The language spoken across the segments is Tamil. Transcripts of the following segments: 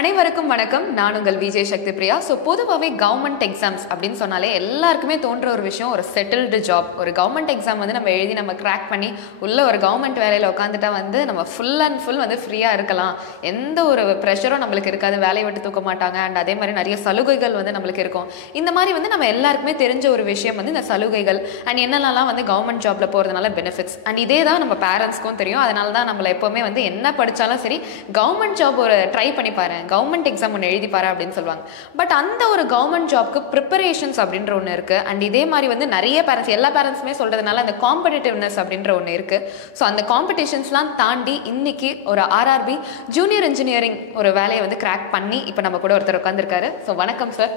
அனைவருக்கும் வணக்கம். நான் உங்கள் விஜய் சக்தி பிரியா. பொதுவாகவே கவர்மெண்ட் எக்ஸாம்ஸ் அப்படின்னு சொன்னாலே எல்லாருக்குமே தோன்ற ஒரு விஷயம் ஒரு செட்டில்டு ஜாப். ஒரு கவர்மெண்ட் எக்ஸாம் நம்ம எழுதி நம்ம கிராக் பண்ணி உள்ள ஒரு கவர்மெண்ட் வேலையில் உட்காந்துட்டா நம்ம ஃபுல் அண்ட் ஃபுல் ஃப்ரீயாக இருக்கலாம். எந்த ஒரு ப்ரெஷரும் நம்மளுக்கு இருக்காது, வேலையை விட்டு தூக்க மாட்டாங்க. அண்ட் அதே மாதிரி நிறைய சலுகைகள் நம்மளுக்கு இருக்கும். இந்த மாதிரி நம்ம எல்லாருக்குமே தெரிஞ்ச ஒரு விஷயம் இந்த சலுகைகள் அண்ட் என்னென்னலாம் கவர்மெண்ட் ஜாப்ல போகிறதுனால பெனிஃபிட்ஸ். அண்ட் இதே தான் நம்ம பேரண்ட்ஸ்க்கும் தெரியும். அதனால தான் நம்மளை எப்போவுமே என்ன படித்தாலும் சரி கவர்மெண்ட் ஜாப் ஒரு ட்ரை பண்ணி பாரு, கவர்மெண்ட் எக்ஸாம் ஒன்று எழுதி பாரு அப்படின்னு சொல்லுவாங்க. பட் அந்த ஒரு கவர்மெண்ட் ஜாப்க்கு ப்ரிப்பரேஷன்ஸ் அப்படின்ற ஒன்று இருக்கு. அண்ட் இதே மாதிரி நிறைய பேரண்ட்ஸ், எல்லா பேரண்ட்ஸுமே சொல்றதுனால அந்த காம்படிட்டிவ்னஸ் அப்படின்ற ஒன்று இருக்கு. ஸோ அந்த காம்படிஷன்ஸ்லாம் தாண்டி இன்னைக்கு ஒரு ஆர்ஆர்பி ஜூனியர் இன்ஜினியரிங் ஒரு வேலையை கிராக் பண்ணி இப்போ நம்ம கூட ஒருத்தர் உட்காந்துருக்காரு. ஸோ வணக்கம் சார்,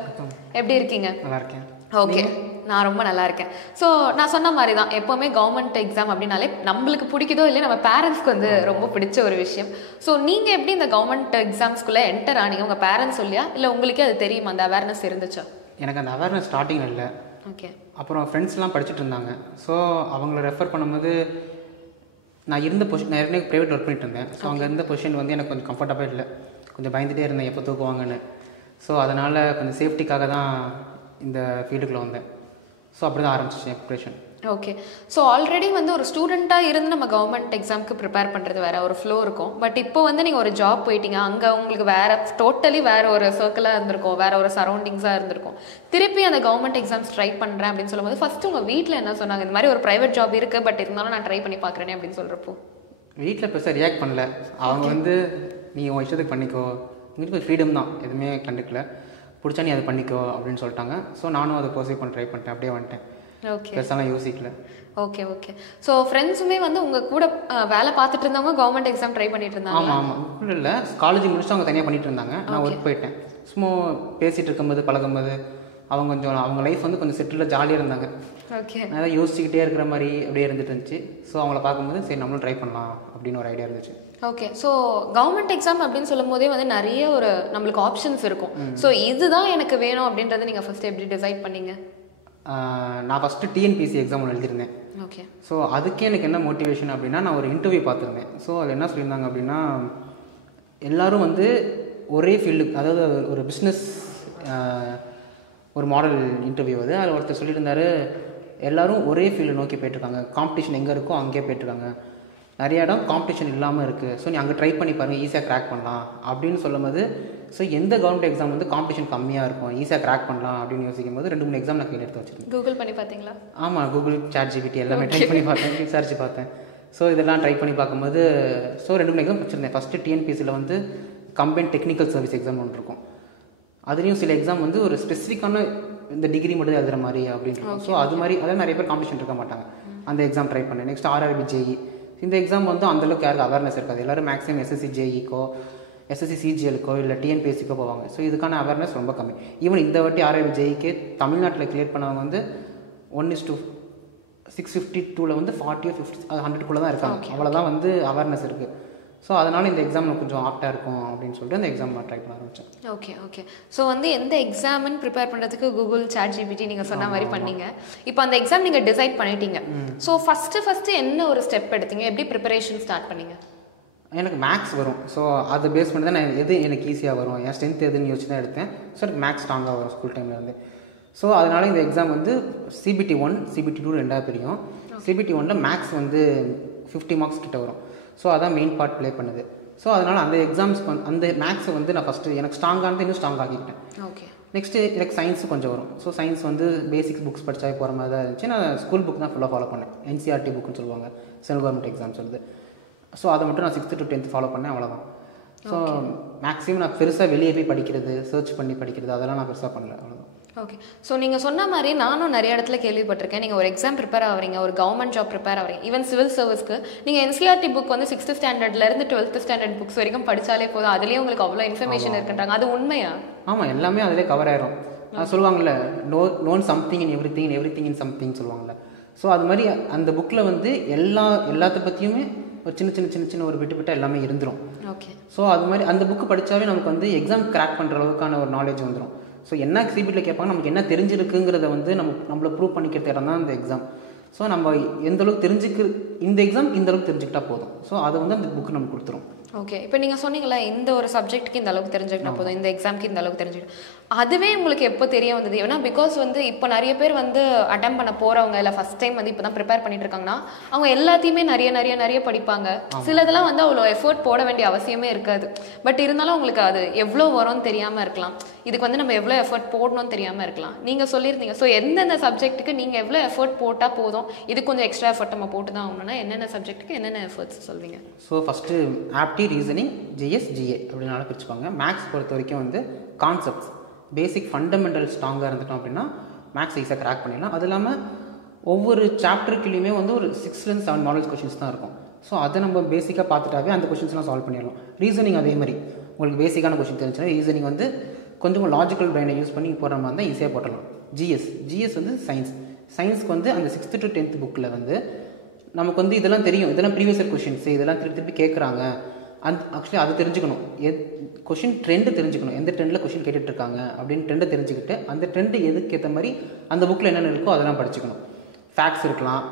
எப்படி இருக்கீங்க? நல்லா இருக்கேன். ஓகே, நான் ரொம்ப நல்லா இருக்கேன். ஸோ நான் சொன்ன மாதிரி தான், எப்போவுமே கவர்மெண்ட் எக்ஸாம் அப்படின்னாலே நம்மளுக்கு பிடிக்குதோ இல்லை நம்ம பேரண்ட்ஸ்க்கு ரொம்ப பிடிச்ச ஒரு விஷயம். ஸோ நீங்கள் எப்படி இந்த கவர்மெண்ட் எக்ஸாம்ஸ்குள்ளே என்டர் ஆனீங்க? உங்கள் பேரண்ட்ஸ் சொல்லியா இல்லை உங்களுக்கே அது தெரியுமா, அந்த அவேர்னஸ் இருந்துச்சா? எனக்கு அந்த அவேர்னஸ் ஸ்டார்டிங் இல்லை. ஓகே. அப்புறம் ஃப்ரெண்ட்ஸ்லாம் படிச்சுட்டு இருந்தாங்க. ஸோ அவங்கள ரெஃபர் பண்ணும்போது நான் இருந்த பொசிஷன், நான் ஏற்கனவே ப்ரைவேட் ஒர்க் பண்ணிட்டு இருந்தேன். ஸோ அங்கே இருந்த பொசிஷன் எனக்கு கொஞ்சம் கம்ஃபர்டபுள் இல்லை, கொஞ்சம் பயந்துகிட்டே இருந்தேன் எப்போ தூக்குவாங்கன்னு. ஸோ அதனால் கொஞ்சம் சேஃப்டிக்காக தான் இந்த ஃபீல்டுக்குள்ளே வந்தேன். ஸோ அப்படி தான் ஆரம்பிச்சிச்சு என் ப்ரிப்ரேஷன். ஓகே. ஸோ ஆல்ரெடி ஒரு ஸ்டூடெண்ட்டாக இருந்து நம்ம கவர்மெண்ட் எக்ஸாமுக்கு ப்ரிப்பேர் பண்ணுறது வேறு ஒரு ஃப்ளோ இருக்கும். பட் இப்போ நீங்கள் ஒரு ஜாப் போயிட்டீங்க, அங்கே உங்களுக்கு வேறு டோட்டலி வேறு ஒரு சர்க்கிளாக இருந்திருக்கும், வேறு ஒரு சரௌண்டிங்ஸாக இருந்திருக்கும். திருப்பி அந்த கவர்மெண்ட் எக்ஸாம்ஸ் ட்ரை பண்ணுறேன் அப்படின்னு சொல்லும்போது ஃபஸ்ட்டு உங்கள் வீட்டில் என்ன சொன்னாங்க? இந்த மாதிரி ஒரு ப்ரைவேட் ஜாப் இருக்குது, பட் இருந்தாலும் நான் ட்ரை பண்ணி பார்க்குறேனே அப்படின்னு சொல்கிறப்போ வீட்டில் பெருசாக ரியாக்ட் பண்ணல. அவங்க நீ உன் இஷ்டத்துக்கு பண்ணிக்கோ, உங்களுக்கு ஃப்ரீடம் தான், எதுவுமே கண்டுக்கல, பிடிச்சா நீ அதை பண்ணிக்கோ அப்படின்னு சொல்லிட்டாங்க. ஸோ நானும் அதை பர்சீவ் பண்ண ட்ரை பண்ணிட்டேன், அப்படியே வந்துட்டேன். ஓகே, பெருசாலாம் யோசிக்கல. Okay okay. ஸோ ஃப்ரெண்ட்ஸுமே உங்கள் கூட வேலை பார்த்துட்டு இருந்தவங்க கவர்மெண்ட் எக்ஸாம் ட்ரை பண்ணிட்டு இருந்தாங்க? ஆமாம் ஆமாம். இல்லை, காலேஜ் முடிச்சுட்டு அவங்க தனியாக பண்ணிட்டு இருந்தாங்க, நான் ஒர்க் போயிட்டேன். சும்மா பேசிகிட்டு இருக்கும்போது பழகும்போது அவங்க கொஞ்சம் அவங்க லைஃப் கொஞ்சம் செட்டில் ஜாலியாக இருந்தாங்க. ஓகே. நான் யோசிச்சுக்கிட்டே இருக்கிற மாதிரி அப்படியே இருந்துட்டு இருந்துச்சு. ஸோ அவங்கள பார்க்கும்போது சரி நம்மளும் ட்ரை பண்ணலாம் அப்படின்னு ஒரு ஐடியா இருந்துச்சு. ஓகே. ஸோ கவர்மெண்ட் எக்ஸாம் அப்படின்னு சொல்லும் போதே நிறைய ஒரு நம்மளுக்கு ஆப்ஷன்ஸ் இருக்கும். ஸோ இதுதான் எனக்கு வேணும் அப்படின்றத நீங்கள் ஃபஸ்ட்டு எப்படி டிசைட் பண்ணீங்க? நான் ஃபஸ்ட்டு டிஎன்பிஎஸ்சி எக்ஸாம் ஒன்று எழுதியிருந்தேன். ஓகே. ஸோ அதுக்கே எனக்கு என்ன மோட்டிவேஷன் அப்படின்னா, நான் ஒரு இன்டர்வியூ பார்த்துருந்தேன். ஸோ அது என்ன சொல்லியிருந்தாங்க அப்படின்னா, எல்லோரும் ஒரே ஃபீல்டு, அதாவது ஒரு பிஸ்னஸ் ஒரு மாடல் இன்டர்வியூ அது. அதில் ஒருத்தர் சொல்லியிருந்தார், எல்லோரும் ஒரே ஃபீல்டு நோக்கி போயிட்டுருக்காங்க, காம்படிஷன் எங்கே இருக்கோ அங்கேயே போயிட்டுருக்காங்க, நிறைய இடம் காம்படிஷன் இல்லாமல் இருக்குது, ஸோ நீ அங்கே ட்ரை பண்ணி பாருங்கள், ஈஸியாக கிராக் பண்ணலாம் அப்படின்னு சொல்லும்போது, ஸோ எந்த கவர்மெண்ட் எக்ஸாம் காம்படிஷன் கம்மியாக இருக்கும், ஈஸியாக கிராக் பண்ணலாம் அப்படின்னு யோசிக்கும் போது 2-3 எக்ஸாம் நான் கையில் எடுத்து வச்சுருந்தேன். கூகுள் பண்ணி பார்த்தீங்களா? ஆமாம், கூகுள், சாட் ஜிபிடி எல்லாமே ட்ரை பண்ணி பார்த்தேன், விசாரிச்சு பார்த்தேன். ஸோ இதெல்லாம் ட்ரை பண்ணி பார்க்கும்போது 2-3 எக்ஸாம் வச்சுருந்தேன். ஃபஸ்ட்டு டிஎன்பிஎஸ்சியில் கம்பைன் டெக்னிக்கல் சர்வீஸ் எக்ஸாம் ஒன்று இருக்கும். அதுலேயும் சில எக்ஸாம் ஒரு ஸ்பெசிஃபிக்கான இந்த டிகிரி மட்டும் எழுதுகிற மாதிரி அப்படின்னு. ஸோ அது மாதிரி அதான் நிறைய பேர் காம்படிஷன் இருக்க மாட்டாங்க. அந்த எக்ஸாம் ட்ரை பண்ணேன். Next RRB JE. இந்த எக்ஸாம் அந்தளவுக்கு யாருக்கு அவேர்னஸ் இருக்காது. எல்லோரும் மேக்ஸிமம் எஸ்எஸ்சி ஜேஇக்கோ எஸ்எஸ்சி சிஜிஎலுக்கோ இல்லை டிஎன்பிஎஸ்சிக்கோ போவாங்க. ஸோ இதுக்கான அவேர்னஸ் ரொம்ப கம்மி. ஈவன் இந்த வாட்டி ஆர்ஆர்பி ஜேஇக்கே தமிழ்நாட்டில் கிளியர் பண்ணவங்க 1:652 40 50 100 தான் இருக்காங்க. அவ்வளோதான் அவேர்னஸ் இருக்குது. ஸோ அதனால் இந்த எக்ஸாம் கொஞ்சம் ஆப்டாக இருக்கும் அப்படின்னு சொல்லிட்டு அந்த எக்ஸாம் நான் ட்ரை பண்ண ஆரம்பித்தேன். Okay okay. ஸோ எந்த எக்ஸாம்னு ப்ரிப்பேர் பண்ணுறதுக்கு கூகுள், சாட் ஜிபிடி நீங்கள் சொன்ன மாதிரி பண்ணீங்க. இப்போ அந்த எக்ஸாம் நீங்கள் டிசைட் பண்ணிட்டீங்க. ஸோ ஃபஸ்ட்டு என்ன ஒரு ஸ்டெப் எடுத்தீங்க? எப்படி ப்ரிப்பரேஷன் ஸ்டார்ட் பண்ணீங்க? எனக்கு மேக்ஸ் வரும். ஸோ அதை பேஸ் பண்ணி தான் நான் எது எனக்கு ஈஸியாக வரும், என் ஸ்ட்ரென்த் எதுன்னு யோசிச்சு தான் எடுத்தேன். ஸோ எனக்கு மேக்ஸ் ஸ்ட்ராங்காக வரும் ஸ்கூல் டைமில் ஸோ அதனால் இந்த எக்ஸாம் CBT 1 CBT 2 ரெண்டாவது பிரியும். CBT 1 மேக்ஸ் 50 மார்க்ஸ் கிட்ட வரும். ஸோ அதான் மெயின் பார்ட் ப்ளே பண்ணுது. ஸோ அதனால் அந்த எக்ஸாம்ஸ் அந்த மேக்ஸை நான் ஃபஸ்ட்டு எனக்கு ஸ்ட்ராங்கானது இன்னும் ஸ்ட்ராங் ஆகிக்கிட்டேன். ஓகே. நெக்ஸ்ட்டு எனக்கு சயின்ஸு கொஞ்சம் வரும். ஸோ சயின்ஸ் பேசிக்ஸ் புக்ஸ் படித்தா போகிற மாதிரி தான் இருந்துச்சு. நான் ஸ்கூல் புக் தான் ஃபுல்லாக ஃபாலோ பண்ணேன். NCERT புக்குன்னு சொல்லுவாங்க, சென்ட்ரல் கவர்மெண்ட் எக்ஸாம்ஸ் ஸோ அதை மட்டும் நான் 6th to 10th ஃபாலோ பண்ணேன், அவ்வளோதான். ஸோ மேக்ஸிமம் நான் பெருசாக வெளியே போய் படிக்கிறது, சர்ச் பண்ணி படிக்கிறது அதெல்லாம் நான் பெருசாக பண்ணல, அவ்வளோதான். ஓகே. ஸோ நீங்கள் சொன்ன மாதிரி நானும் நிறைய இடத்துல கேள்விப்பட்டிருக்கேன். நீங்கள் ஒரு எக்ஸாம் ப்ரிப்பேர் ஆகிறீங்க, ஒரு கவர்மெண்ட் ஜாப் ப்ரிப்பேர் ஆகிறீங்க, ஈவன் சிவில் சர்வீஸ்க்கு நீங்கள் NCERT புக் 6th ஸ்டாண்டர்ட்லேருந்து 12th ஸ்டாண்டர்ட் புக்ஸ் வரைக்கும் படித்தாலே போதும், அதுலேயே உங்களுக்கு அவ்வளோ இன்ஃபர்மேஷன் இருக்குன்றாங்க. அது உண்மையா? ஆமாம், எல்லாமே அதிலே கவர் ஆயிரும். சொல்லுவாங்கள்ல, known something in everything in something சொல்லுவாங்கள்ல. ஸோ அது மாதிரி அந்த புக்கில் எல்லாத்த பற்றியுமே ஒரு சின்ன ஒரு விட்டு எல்லாமே இருந்துடும். ஓகே. ஸோ அது மாதிரி அந்த புக்கு படித்தாவே நமக்கு எக்ஸாம் கிராக் பண்ணுற அளவுக்கான ஒரு நாலேஜ் வந்துடும். ஸோ என்ன சிபிடியில் கேட்பாங்க, நமக்கு என்ன தெரிஞ்சிருக்குங்கிறத நம்மளை ப்ரூவ் பண்ணிக்கிறது இடம் தான் இந்த எக்ஸாம். ஸோ நம்ம எந்த அளவுக்கு இந்த எக்ஸாம் இந்த அளவுக்கு தெரிஞ்சுக்கிட்டா போதும். ஸோ அதை அந்த புக்கு நமக்கு கொடுத்துரும். ஓகே. இப்போ நீங்கள் சொன்னீங்களா இந்த ஒரு சப்ஜெக்ட்டுக்கு இந்த அளவுக்கு தெரிஞ்சுக்கிட்டா போதும், இந்த எக்ஸாமுக்கு இந்த அளவுக்கு தெரிஞ்சுக்கிட்டு, அதுவே உங்களுக்கு எப்போ தெரிய வந்தது? ஏன்னா பிகாஸ் வந்து இப்போ நிறைய பேர் வந்து அட்டம் பண்ண போகிறவங்க இல்லை ஃபஸ்ட் டைம் வந்து இப்போ தான் ப்ரிப்பேர் பண்ணிட்டு இருக்காங்கன்னா அவங்க எல்லாத்தையுமே நிறைய படிப்பாங்க. சிலதெல்லாம் வந்து அவ்வளோ எஃபோர்ட் போட வேண்டிய அவசியமே இருக்காது. பட் இருந்தாலும் அவங்களுக்கு அது எவ்வளோ வரும்னு தெரியாமல் இருக்கலாம், இதுக்கு வந்து நம்ம எவ்வளோ எஃபோர்ட் போடணும்னு தெரியாமல் இருக்கலாம். நீங்கள் சொல்லியிருந்தீங்க, ஸோ எந்தெந்த சப்ஜெக்ட்டுக்கு நீங்கள் எவ்வளோ எஃபோர்ட் போட்டால் போதும், இது கொஞ்சம் எக்ஸ்ட்ரா எஃபோர்ட் நம்ம போட்டு தான் ஆகணும்னா என்னென்ன சப்ஜெக்ட்டுக்கு என்னென்ன எஃபோர்ட்ஸ் சொல்வீங்க? So first apti, reasoning, GS, GA அப்படின்னால பிரிச்சுப்பாங்க. மேக்ஸ் பொறுத்த வரைக்கும் வந்து கான்செப்ட்ஸ் பேசிக் ஃபண்டமெண்டல் ஸ்ட்ராங்காக இருந்துட்டோம் அப்படின்னா மேக்ஸ் ஈஸியாக கிராக் பண்ணிடலாம். அது இல்லாமல் ஒவ்வொரு சாப்டருக்குள்ளேயுமே வந்து ஒரு 6-7 மாடல்ஸ் கொஷின்ஸ் தான் இருக்கும். ஸோ அதை நம்ம பேசிக்காக பார்த்துட்டாவே அந்த கொஷின்ஸ்லாம் சால்வ் பண்ணிடலாம். ரீசனிங் அதே மாதிரி உங்களுக்கு பேசிக்கான கொஷின் தெரிஞ்சுன்னா ரீசனிங் வந்து கொஞ்சம் லாஜிக்கல் பிரைனை யூஸ் பண்ணி போடுற மாதிரி தான் ஈஸியாக போட்டலாம். ஜிஎஸ் வந்து சயின்ஸ்க்கு வந்து அந்த 6th to 10th புக்கில் வந்து நமக்கு வந்து இதெல்லாம் தெரியும், இதெல்லாம் ப்ரீவியஸ் இயர் கொஷின்ஸ், இதெல்லாம் திருப்பி கேட்குறாங்க. ஆக்சுவலி அதை தெரிஞ்சுக்கணும், கொஷின் ட்ரெண்டு தெரிஞ்சுக்கணும், எந்த ட்ரெண்டில் கொஷின் கேட்டுட்ருக்காங்க அப்படின்னு ட்ரெண்டை தெரிஞ்சுக்கிட்டு அந்த ட்ரெண்டு எதுக்கு ஏற்ற மாதிரி அந்த புக்கில் என்னென்ன இருக்கோ அதெல்லாம் படிச்சுக்கணும். ஃபேக்ட்ஸ் இருக்கலாம்,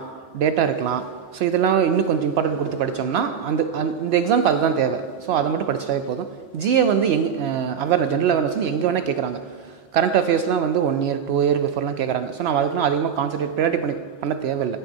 டேட்டா இருக்கலாம். ஸோ இதெல்லாம் இன்னும் கொஞ்சம் இம்பார்ட்டன்ட் கொடுத்து படித்தோம்னா இந்த எக்ஸாமுக்கு அதுதான் தேவை. ஸோ அதை மட்டும் படிச்சிட்டாவே போதும். ஜிஏ வந்து ஜென்ரல் அவேர்னஸ் வந்து எங்கே வேணால் கேட்குறாங்க. கரண்ட் அஃபேர்ஸ்லாம் வந்து 1 year 2 year பிஃபோர்லாம் கேட்குறாங்க. ஸோ நான் அதுக்குலாம் அதிகமாக கான்சன்ட்ரேட் ப்ரையாரிட்டி பண்ண தேவையில்லை.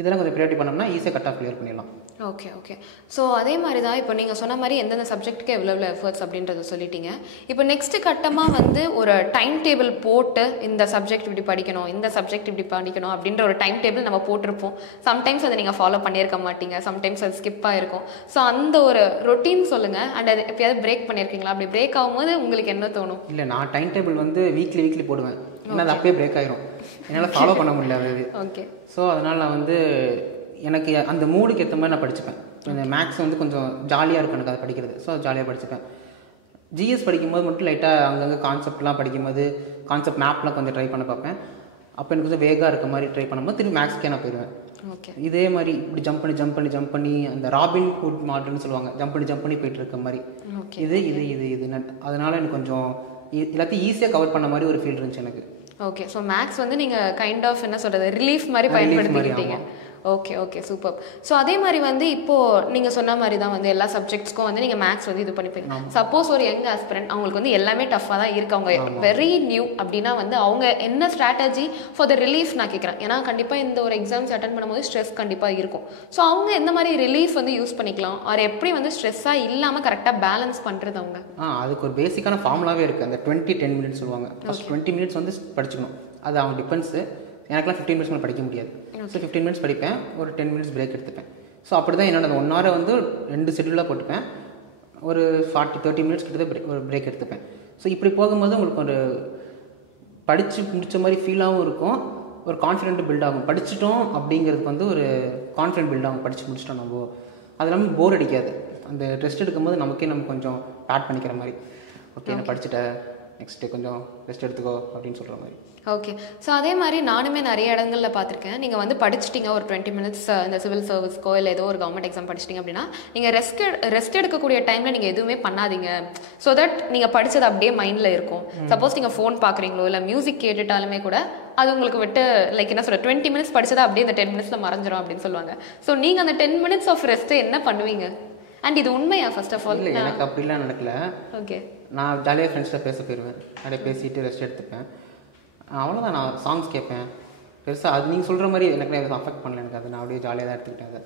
இதெல்லாம் கொஞ்சம் ப்ரையாரிட்டி பண்ணோம்னா ஈஸியாக கட் ஆஃப் கிளியர் பண்ணிடலாம். ஓகே. ஸோ அதே மாதிரி தான் இப்போ நீங்கள் சொன்ன மாதிரி எந்தெந்த சப்ஜெக்ட்டுக்கு எவ்வளோ எஃபர்ட்ஸ் அப்படின்றத சொல்லிட்டீங்க. இப்போ நெக்ஸ்ட் கட்டமாக வந்து ஒரு டைம் டேபிள் போட்டு இந்த சப்ஜெக்ட் இப்படி படிக்கணும், இந்த சப்ஜெக்ட் இப்படி படிக்கணும் அப்படின்ற ஒரு டைம் டேபிள் நம்ம போட்டிருப்போம். சம்டைம்ஸ் அதை நீங்கள் ஃபாலோ பண்ணியிருக்க மாட்டீங்க, சம்டைம்ஸ் அது ஸ்கிப் ஆகிருக்கும். ஸோ அந்த ஒரு ரொட்டீன் சொல்லுங்கள். அண்ட் அது எப்பயாவது பிரேக் பண்ணியிருக்கீங்களா? அப்படி பிரேக் ஆகும்போது உங்களுக்கு என்ன தோணும்? இல்லை, நான் டைம் டேபிள் வந்து வீக்லி போடுவேன். ஏன்னா அது அப்பயே பிரேக் ஆயிரும், என்னால் ஃபாலோ பண்ண முடியல அது. ஓகே. ஸோ அதனால் நான் வந்து எனக்கு அந்த மூடுக்கு ஏற்ற மாதிரி நான் படிச்சுப்பேன். இந்த மேக்ஸ் வந்து கொஞ்சம் ஜாலியாக இருக்கும் எனக்கு அதை படிக்கிறது. ஸோ அது ஜாலியாக படிச்சுப்பேன். ஜிஎஸ் படிக்கும்போது மட்டும் லைட்டாக அங்கங்கே கான்செப்ட்லாம் படிக்கும்போது கான்செப்ட் மேப்லாம் கொஞ்சம் ட்ரை பண்ண பார்ப்பேன். அப்போ எனக்கு கொஞ்சம் வேகாக இருக்க மாதிரி ட்ரை பண்ணும்போது திரும்பி மேக்ஸ்க்கே நான் போயிடுவேன். ஓகே. இதே மாதிரி இப்படி ஜம்ப் பண்ணி அந்த ராபின் ஹுட் மாடல்னு சொல்லுவாங்க, ஜம்ப் பண்ணி போயிட்டு இருக்க மாதிரி. இது அதனால எனக்கு கொஞ்சம் எல்லாத்தையும் ஈஸியாக கவர் பண்ண மாதிரி ஒரு ஃபீல் இருந்துச்சு எனக்கு. ஓகே. ஸோ மேக்ஸ் வந்து நீங்கள் கைண்ட் ஆஃப் என்ன சொல்கிறது, ரிலீஃப் மாதிரி பயன்படுத்திக்கிட்டீங்க. Okay super. ஸோ அதே மாதிரி வந்து இப்போது நீங்கள் சொன்ன மாதிரி தான் வந்து எல்லா சப்ஜெக்ட்ஸ்க்கும் வந்து நீங்கள் மேக்ஸ் வந்து இது பண்ணிப்பீங்க. சப்போஸ் ஒரு யங் ஆஸ்பிரண்ட் அவங்களுக்கு வந்து எல்லாமே டஃப்பாக தான் இருக்குது, அவங்க வெரி நியூ அப்படின்னா வந்து அவங்க என்ன ஸ்ட்ராட்டஜி ஃபார் த ரிலீஃப் நான் கேட்குறேன். ஏன்னா கண்டிப்பாக இந்த ஒரு எக்ஸாம்ஸ் அட்டன் பண்ணும்போது ஸ்ட்ரெஸ் கண்டிப்பாக இருக்கும். ஸோ அவங்க எந்த மாதிரி ரிலீஃப் வந்து யூஸ் பண்ணிக்கலாம், அவர் எப்படி வந்து ஸ்ட்ரெஸ்ஸாக இல்லாமல் கரெக்டாக பேலன்ஸ் பண்ணுறது அவங்க? அதுக்கு ஒரு பேசிக்கான ஃபார்முலாவே இருக்குது. அந்த 20-10 minutes சொல்லுவாங்க. ஃபஸ்ட் 20 minutes வந்து படிச்சுக்கணும். அது அவங்க டிபெண்ட்ஸு. எனக்குலாம் 15 minutes மேலே படிக்க முடியாது. ஸோ 15 minutes படிப்பேன், ஒரு 10 minutes பிரேக் எடுத்துப்பேன். ஸோ அப்படி தான் என்னோட 1 hour வந்து 2 ஷெட்யூலாக போட்டுப்பேன். ஒரு 40-30 minutes கிட்ட ஒரு பிரேக் எடுத்துப்பேன். ஸோ இப்படி போகும்போது உங்களுக்கு ஒரு படித்து முடித்த மாதிரி ஃபீலாகவும் இருக்கும், ஒரு கான்ஃபிடென்ட் பில்ட் ஆகும். படிச்சிட்டோம் அப்படிங்கிறதுக்கு வந்து ஒரு கான்ஃபிடென்ட் பில்ட் ஆகும், படித்து முடிச்சிட்டோம் நம்ம. அது இல்லாமல் போர் அடிக்காது. அந்த ரெஸ்ட் எடுக்கும்போது நமக்கே நம்ம கொஞ்சம் பேட் பண்ணிக்கிற மாதிரி, ஓகே நான் படிச்சுட்டேன், நெக்ஸ்ட்டு கொஞ்சம் ரெஸ்ட் எடுத்துக்கோ அப்படின்னு சொல்கிற மாதிரி. ஓகே. ஸோ அதே மாதிரி நானுமே நிறைய இடங்களில் பார்த்துருக்கேன். நீங்கள் வந்து படிச்சிட்டிங்க ஒரு 20 minutes இந்த சிவில் சர்வீஸ்க்கோ இல்லை ஏதோ ஒரு கவர்மெண்ட் எக்ஸாம் படிச்சிட்டிங்க அப்படின்னா நீங்கள் ரெஸ்ட் எடுக்கக்கூடிய டைமில் நீங்கள் எதுவுமே பண்ணாதீங்க. ஸோ தட் நீங்கள் படித்தது அப்படியே மைண்டில் இருக்கும். சப்போஸ் நீங்கள் ஃபோன் பார்க்குறீங்களோ இல்லை மியூசிக் கேட்டுட்டாலுமே கூட அது உங்களுக்கு விட்டு லைக் என்ன சொல்கிற 20 minutes படித்ததை அப்படியே இந்த 10 minutes மறைஞ்சிரும் அப்படின்னு சொல்லுவாங்க. ஸோ நீங்கள் அந்த 10 minutes ஆஃப் ரெஸ்ட்டு என்ன பண்ணுவீங்க? அண்ட் இது உண்மையா? ஃபர்ஸ்ட் ஆஃப் ஆல் இல்லை, எனக்கு அப்படிலாம் நடக்கல. ஓகே. நான் ஜாலியாக ஃப்ரெண்ட்ஸில் பேச போயிடுவேன், அப்படியே பேசிட்டு ரெஸ்ட் எடுத்துப்பேன். அவ்வளோதான். நான் சாங்ஸ் கேட்பேன். பெருசாக அது நீங்கள் சொல்கிற மாதிரி எனக்கு எதுவும் அஃபெக்ட் பண்ணல. எனக்கு அது நான் அப்படியே ஜாலியாக தான் எடுத்துக்கிட்டேன்.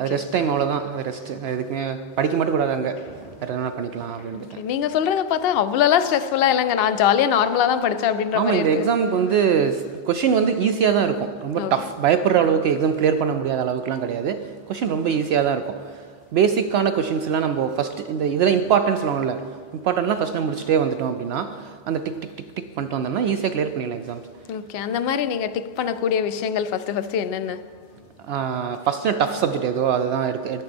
அது ரெஸ்ட் டைம், அவ்வளோதான். அது ரெஸ்ட்டு. எதுக்குமே படிக்க மட்டும் கூடாது, அங்கே வேறு என்ன பண்ணிக்கலாம் அப்படின்னு. நீங்கள் சொல்கிறத பார்த்தா அவ்வளோலாம் ஸ்ட்ரெஸ்ஃபுல்லாக இல்லைங்க, நான் ஜாலியாக நார்மலாக தான் படித்தேன் அப்படின்ற மாதிரி. இந்த எக்ஸாமுக்கு வந்து கொஷின் வந்து ஈஸியாக தான் இருக்கும், ரொம்ப டஃப் பயப்படுற அளவுக்கு எக்ஸாம் கிளியர் பண்ண முடியாத அளவுக்குலாம் கிடையாது. கொஷின் ரொம்ப ஈஸியாக தான் இருக்கும். பேசிக்கான கொஷின்ஸ்லாம் நம்ம ஃபஸ்ட்டு இந்த இதெல்லாம் இம்பார்ட்டன்ஸ் சொல்லுவாங்கல்ல, இம்பார்ட்டன்ட்லாம் ஃபஸ்ட் நம்ம முடிச்சுட்டே வந்துட்டோம் அப்படின்னா அந்த டிக் பண்ணிட்டு வந்தோம்னா ஈஸியாக கிளியர் பண்ணிடலாம் எக்ஸாம்ஸ். ஓகே. அந்த மாதிரி நீங்கள் டிக் பண்ணக்கூடிய விஷயங்கள் ஃபஸ்ட்டு என்னென்ன? ஃபஸ்ட்டு டஃப் சப்ஜெக்ட் ஏதோ அதுதான்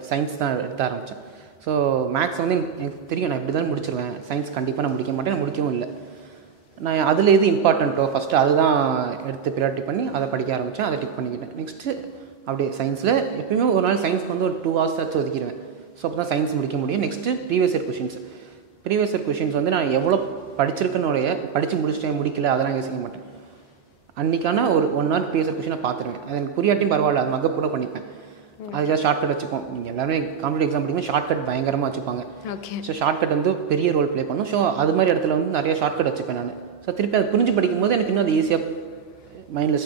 சயின்ஸ் தான் எடுத்த ஆரம்பித்தேன். ஸோ மேக்ஸ் வந்து எனக்கு தெரியும் நான் இப்படி தான் முடிச்சிருவேன், சயின்ஸ் கண்டிப்பாக நான் முடிக்க மாட்டேன், நான் முடிக்கவும் இல்லை. நான் அதில் எது இம்பார்ட்டண்ட்டோ ஃபஸ்ட்டு அதுதான் எடுத்து ப்ரியாரிட்டி பண்ணி அதை படிக்க ஆரம்பித்தேன், அதை டிக் பண்ணிக்கிட்டேன். நெக்ஸ்ட்டு அப்படியே சயின்ஸில் எப்பயுமே ஒரு நாள் சயின்ஸ்க்கு வந்து ஒரு 2 hours ஆச்சு ஒதுக்கிடுவேன். ஸோ அப்போ தான் சயின்ஸ் முடிக்க முடியும். நெக்ஸ்ட்டு ப்ரீவியஸ் இயர் கொஷின்ஸ் வந்து நான் எவ்வளோ படிச்சிருக்கனுடைய படித்து முடிச்சுட்டேன் முடிக்கல அதெல்லாம் யோசிக்க மாட்டேன். அன்றைக்கான ஒரு 1 hour ப்ரீவியஸ் இயர் கொஷினை பார்த்துருவேன். அது எனக்கு புரியாட்டியும் பரவாயில்ல, அது மக்கப் கூட பண்ணிப்பேன். அதுக்காக ஷார்ட்கட் வச்சுப்போம். நீங்கள் எல்லாருமே காம்படிட்டிவ் எக்ஸாம் படிக்கும்போது ஷார்ட்கட் பயங்கரமாக வச்சுப்பாங்க. ஓகே. ஸோ ஷார்ட்கட் வந்து பெரிய ரோல் ப்ளே பண்ணும். ஸோ அது மாதிரி இடத்துல வந்து நிறைய ஷார்ட்கட் வச்சுப்பேன் நான். ஸோ திருப்பி அதை புரிஞ்சு படிக்கும்போது எனக்கு இன்னும் அது ஈஸியாக மைண்டில்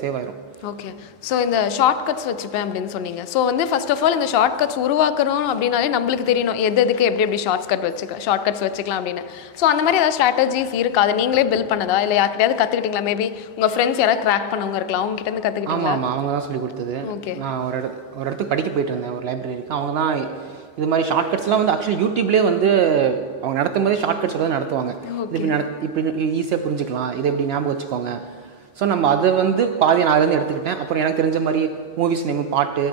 சேவ் ஆயிரும். ஓகே. ஸோ இந்த ஷார்ட்கட்ஸ் வச்சுப்பேன் அப்படின்னு சொன்னீங்க. ஸோ வந்து ஃபர்ஸ்ட் ஆஃப் ஆல் இந்த ஷார்ட்கட்ஸ் உருவாக்கணும் அப்படின்னாலே நம்மளுக்கு தெரியணும் எதுக்கு எப்படி ஷார்ட்கட்ஸ் வச்சுக்கலாம் அப்படின்னு. ஸோ அந்த மாதிரி ஏதாவது ஸ்ட்ராட்டஜிஸ் இருக்கா? அதை நீங்களே பில்ட் பண்ணதா இல்லை யார்கிட்டயாவது கற்றுக்கிட்டீங்களா? மேபி உங்கள் ஃப்ரெண்ட்ஸ் யாராவது கிராக் பண்ணவங்க இருக்கலாம், அவங்க கிட்ட இருந்து கற்றுக்கிட்டீங்களா? ஆமாம், அவங்க தான் சொல்லி கொடுத்தது. ஓகே. நான் ஒரு இடத்துக்கு படிக்க போயிட்டு இருந்தேன், ஒரு லைப்ரரிக்கு. அவங்க தான் இது மாதிரி ஷார்ட்கட்ஸ்லாம் வந்து ஆக்சுவலி யூடியூப்லேயே வந்து அவங்க நடத்தும் போதே ஷார்ட்கட்ஸ் தான் நடத்துவாங்க. இப்படி ஈஸியாக புரிஞ்சுக்கலாம், இதை எப்படி ஞாபகம் வச்சுக்கோங்க. ஸோ நம்ம அதை வந்து பாதி நான் அதுலேருந்து எடுத்துக்கிட்டேன். அப்புறம் எனக்கு தெரிஞ்ச மாதிரி மூவிஸ் நேம், பாட்டு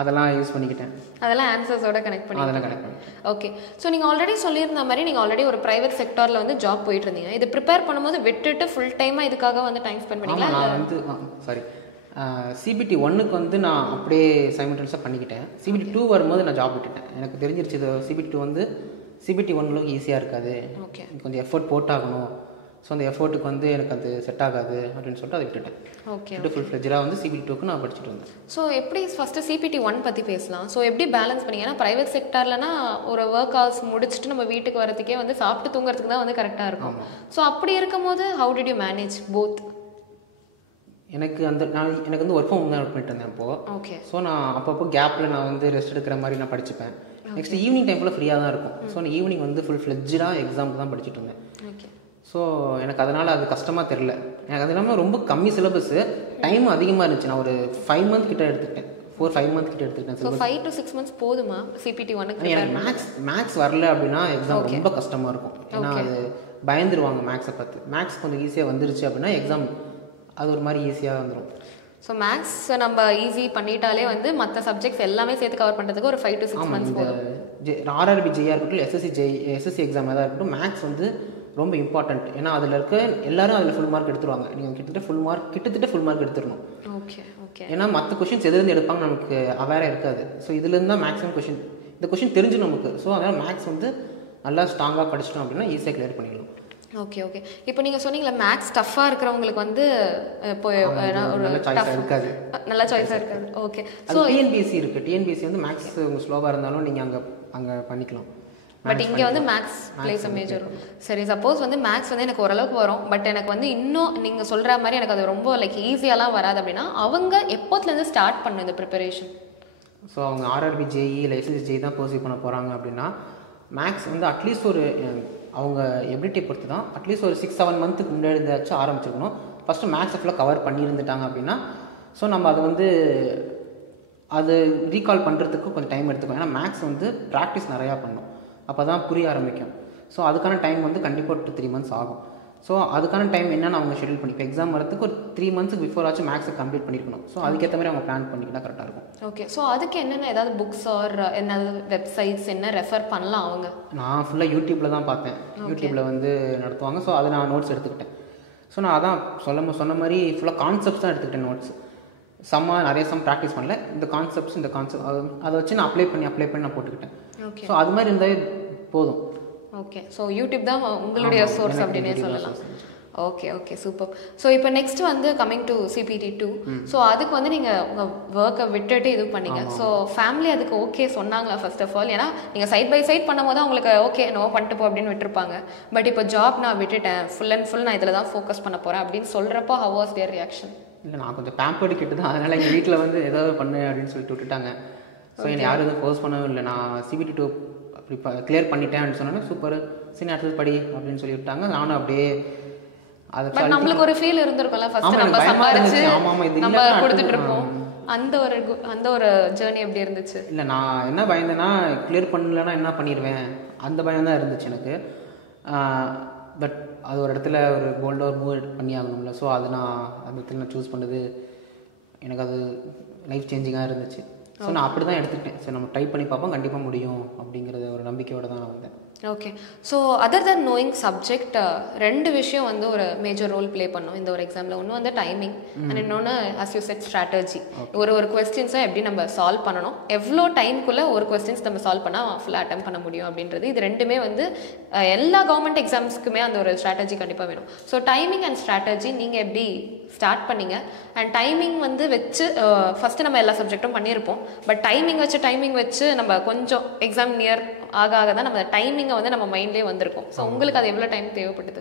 அதெல்லாம் யூஸ் பண்ணிக்கிட்டேன். அதெல்லாம் ஆன்சர்ஸோட கனெக்ட் பண்ணி அதெல்லாம் கனெக்ட் பண்ணி. ஓகே. ஸோ நீங்கள் ஆல்ரெடி சொல்லியிருந்த மாதிரி நீங்கள் ஆல்ரெடி ஒரு ப்ரைவேட் செக்டாரில் வந்து ஜாப் போயிட்டு இருந்தீங்க. இது ப்ரிப்பேர் பண்ணும்போது விட்டுட்டு ஃபுல் டைமாக இதுக்காக வந்து டைம் ஸ்பெண்ட் பண்ணிங்களா? நான் வந்து CBT 1க்கு வந்து நான் அப்படியே சைமல்டேனியஸாக பண்ணிக்கிட்டேன். CBT 2 வரும்போது நான் ஜாப் விட்டுட்டேன். எனக்கு தெரிஞ்சிருச்சு இது CBT 2 வந்து CBT 1 ஈஸியாக இருக்காது, ஓகே, கொஞ்சம் எஃபோர்ட் போட்டாகணும். ஸோ அந்த எஃபோர்ட்டுக்கு வந்து எனக்கு அது செட் ஆகாது அப்படின்னு சொல்லிட்டு அதை விட்டுட்டேன். ஓகே. ஃபுல் ஃப்ளெஜ்டாக வந்து CBT 2க்கு நான் படிச்சுட்டு வந்தேன். ஸோ எப்படி ஃபஸ்ட்டு CBT 1 பற்றி பேசலாம். ஸோ எப்படி பேலன்ஸ் பண்ணீங்க? ஏன்னா ப்ரைவேட் செக்டார்லனா ஒரு ஒர்க் ஹவர்ஸ் முடிச்சுட்டு நம்ம வீட்டுக்கு வரதுக்கே வந்து சாப்பிட்டு தூங்குறதுக்கு தான் வந்து கரெக்டாக இருக்கும். ஸோ அப்படி இருக்கும் போது how did you manage both? எனக்கு எனக்கு வந்து ஒர்க் ஃப்ரம் ஹோம் தான் ஒர்க் பண்ணிட்டு இருந்தேன் அப்போது. ஓகே. ஸோ நான் அப்பப்போ கேப்பில் நான் வந்து ரெஸ்ட் எடுக்கிற மாதிரி நான் படிச்சுப்பேன். நெக்ஸ்ட் ஈவினிங் டைமில் ஃப்ரீயாக தான் இருக்கும். ஸோ நான் ஈவினிங் வந்து ஃபுல் ஃப்ளெஜ்டாக எக்ஸாமுக்கு தான் படிச்சுட்டு இருந்தேன். ஓகே. ஸோ எனக்கு அதனால் அது கஷ்டமாக தெரில. எனக்கு அது இல்லாமல் ரொம்ப கம்மி சிலபஸ்ஸு, டைம் அதிகமாக இருந்துச்சு. நான் ஒரு 5 மந்த் கிட்ட எடுத்துக்கிட்டேன், 4-5 மந்த் கிட்ட எடுத்துக்கிட்டேன். ஸோ 5 to 6 months போதுமா CBT 1க்கு? எனக்கு மேக்ஸ் வரல அப்படின்னா எக்ஸாம் ரொம்ப கஷ்டமாக இருக்கும். ஏன்னா அது பயந்துருவாங்க மேக்ஸை பார்த்து. மேக்ஸ் கொஞ்சம் ஈஸியாக வந்துருச்சு அப்படின்னா எக்ஸாம் அது ஒரு மாதிரி ஈஸியாக வந்துடும். ஸோ மேக்ஸ் நம்ம ஈஸி பண்ணிட்டாலே வந்து மற்ற சப்ஜெக்ட்ஸ் எல்லாமே சேர்த்து கவர் பண்ணுறதுக்கு ஒரு 5 to 6 months போதும். RRB ஜெயாக இருக்கட்டும், SSC எக்ஸாம் எதாக இருக்கட்டும், மேக்ஸ் வந்து ரொம்ப இம்பார்ட்டன்ட். ஏன்னா அதில் இருக்க எல்லாரும் அதில் ஃபுல் மார்க் எடுத்துருவாங்க. நீங்கள் கிட்டத்தட்ட ஃபுல் மார்க் எடுத்துடணும். ஓகே. ஓகே. ஏன்னா மற்ற கொஷின்ஸ் எதுலேருந்து எடுப்பாங்க நமக்கு அவேராக இருக்காது. ஸோ இதுலேருந்து தான் மேக்ஸிமம் கொஷின், இந்த கொஷின் தெரிஞ்சு நமக்கு. ஸோ அதனால் மேக்ஸ் வந்து நல்லா ஸ்ட்ராங்காக படிச்சிட்டோம் அப்படின்னா ஈஸியாக கிளியர் பண்ணிடலாம். ஓகே. ஓகே. இப்போ நீங்கள் சொன்னீங்களா மேக்ஸ் டஃப்பாக இருக்கிறவங்களுக்கு வந்து இப்போ ஒரு நல்ல சாய்ஸாக இருக்காது. நல்ல சாய்ஸாக இருக்காது. ஓகே. ஸோ TNPSC இருக்குது. TNPSC வந்து மேக்ஸ் உங்கள் ஸ்லோவாக இருந்தாலும் நீங்கள் அங்கே பண்ணிக்கலாம். பட் இங்கே வந்து மேக்ஸ் பிளேஸ் அ மேஜர். சரி, சப்போஸ் வந்து மேக்ஸ் வந்து எனக்கு ஓரளவுக்கு வரும், பட் எனக்கு வந்து இன்னும் நீங்கள் சொல்கிற மாதிரி எனக்கு அது ரொம்ப லைக் ஈஸியாலாம் வராது அப்படின்னா அவங்க எப்போத்துலேருந்து ஸ்டார்ட் பண்ணணும் இந்த ப்ரிப்பரேஷன்? ஸோ அவங்க RRB JEE இல்லை SSC JEE தான் பர்சியூ பண்ண போகிறாங்க அப்படின்னா மேக்ஸ் வந்து அட்லீஸ்ட் ஒரு அவங்க எபிலிட்டி பொறுத்து தான், அட்லீஸ்ட் ஒரு 6-7 மந்த்துக்கு முன்னாடி இருந்தாச்சும் ஆரம்பிச்சிருக்கணும். ஃபஸ்ட்டு மேக்ஸை ஃபுல்லாக கவர் பண்ணியிருந்துட்டாங்க அப்படின்னா ஸோ நம்ம அதை வந்து அது ரீகால் பண்ணுறதுக்கு கொஞ்சம் டைம் எடுத்துக்கும். ஏன்னா மேக்ஸ் வந்து ப்ராக்டிஸ் நிறையா பண்ணணும், அப்போ தான் புரிய ஆரம்பிக்கும். ஸோ அதுக்கான டைம் வந்து கண்டிப்பாக 2-3 months ஆகும். ஸோ அதுக்கான டைம் என்னென்னு அவங்க ஷெடியூல் பண்ணி இப்போ எக்ஸாம் வரதுக்கு ஒரு 3 months பிஃபோர் ஆச்சும் மேக்ஸை கம்ப்ளீட் பண்ணியிருக்கணும். ஸோ அதுக்கேற்ற மாதிரி அவங்க பிளான் பண்ணிக்கிட்டால் கரெக்டாக இருக்கும். ஓகே. ஸோ அதுக்கு என்னென்ன ஏதாவது புக்ஸ் ஆர் என்னது வெப்சைட்ஸ் என்ன ரெஃபர் பண்ணலாம் அவங்க? நான் ஃபுல்லாக யூடியூப்பில் தான் பார்த்தேன். யூடியூப்பில் வந்து நடத்துவாங்க. ஸோ அதை நான் நோட்ஸ் எடுத்துக்கிட்டேன். ஸோ நான் அதான் சொன்ன மாதிரி ஃபுல்லாக கான்செப்ட்ஸ் தான் எடுத்துக்கிட்டேன் நோட்ஸ். நிறைய ப்ராக்டிஸ் பண்ணல. இந்த கான்செப்ட் அதை வச்சு நான் அப்ளை பண்ணி நான் போட்டுக்கிட்டேன். ஓகே. ஸோ அது மாதிரி இருந்தாலே போதும். ஓகே. ஸோ யூடியூப் தான் உங்களுடைய சோர்ஸ் அப்படின்னே சொல்லலாம். ஓகே. Okay, super. ஸோ இப்போ நெக்ஸ்ட் வந்து கம்மிங் டு CBT 2. ஸோ அதுக்கு வந்து நீங்கள் உங்கள் ஒர்க்கை விட்டுட்டு இது பண்ணீங்க. ஸோ ஃபேமிலி அதுக்கு ஓகே சொன்னாங்களா ஃபர்ஸ்ட் ஆஃப் ஆல்? ஏன்னா நீங்கள் சைட் பை சைட் பண்ணும்போது தான் உங்களுக்கு ஓகே நோ பண்ணிட்டு போ அப்படின்னு விட்டுருப்பாங்க. பட் இப்போ ஜாப் நான் விட்டுட்டேன், ஃபுல் அண்ட் ஃபுல் நான் இதில் தான் ஃபோக்கஸ் பண்ண போகிறேன் அப்படின்னு சொல்கிறப்போ ஹவ் வாஸ் தேர் ரியாக்ஷன்? இல்லை, நான் கொஞ்சம் பேம்பர்டு கிட்ட தான், அதனால் எங்கள் வீட்டில் வந்து ஏதாவது பண்ணு அப்படின்னு சொல்லிட்டு விட்டுட்டாங்க. ஸோ என்னை யாரும் எதுவும் ஃபோர்ஸ் பண்ணவும் இல்லை. நான் CBT 2 அப்படி கிளியர் பண்ணிட்டேன் அப்படின்னு சொன்னோன்னே சூப்பர், சரி அடுத்தது படி அப்படின்னு சொல்லி விட்டாங்க. நானும் அப்படியே பட் நம்மளுக்கு ஒரு ஃபீல் இருந்திருக்கும்ல, ஃபர்ஸ்ட் நம்ம சம்பாரிச்சு நம்ம கொடுத்துட்டு இருப்போம். அந்த ஒரு ஜர்னி எப்படி இருந்துச்சு? இல்லை, நான் என்ன பயந்தேன்னா கிளியர் பண்ணலன்னா என்ன பண்ணிடுவேன், அந்த பயம் தான் இருந்துச்சு எனக்கு. பட் அது ஒரு இடத்துல ஒரு போல்டாக ஒரு மூவ் பண்ணி ஆகணும்ல. ஸோ அது அந்த இடத்துல நான் சூஸ் பண்ணது எனக்கு அது லைஃப் சேஞ்சிங்காக இருந்துச்சு. ஸோ நான் அப்படி தான் எடுத்துக்கிட்டேன். ஸோ நம்ம ட்ரை பண்ணி பார்ப்போம், கண்டிப்பாக முடியும் அப்படிங்கிறத ஒரு நம்பிக்கையோடு தான் நான் வந்தேன். ஓகே. ஸோ அதர் தென் நோயிங் சப்ஜெக்ட், ரெண்டு விஷயம் வந்து ஒரு மேஜர் ரோல் ப்ளே பண்ணும் இந்த ஒரு எக்ஸாமில். ஒன்று வந்து டைமிங் அண்ட் இன்னொன்று அஸ் யூ செட் ஸ்ட்ராட்டஜி. ஒரு கொஸ்டின்ஸை எப்படி நம்ம சால்வ் பண்ணணும், எவ்வளோ டைம்குள்ளே ஒரு கொஸ்டின்ஸ் நம்ம சால்வ் பண்ணால் ஃபுல்லாக அட்டம் பண்ண முடியும் அப்படின்றது. இது ரெண்டுமே வந்து எல்லா கவர்மெண்ட் எக்ஸாம்ஸ்க்குமே அந்த ஒரு ஸ்ட்ராட்டஜி கண்டிப்பாக வேணும். ஸோ டைமிங் அண்ட் ஸ்ட்ராட்டஜி நீங்கள் எப்படி ஸ்டார்ட் பண்ணீங்க? அண்ட் டைமிங் வந்து வச்சு ஃபஸ்ட்டு நம்ம எல்லா சப்ஜெக்டும் பண்ணியிருப்போம், பட் டைமிங் வச்சு நம்ம கொஞ்சம் எக்ஸாம் நியர் ஆக தான் நம்ம டைமிங்கை வந்து நம்ம மைண்ட்லேயே வந்திருக்கோம். ஸோ உங்களுக்கு அது எவ்வளோ டைம் தேவைப்பட்டது?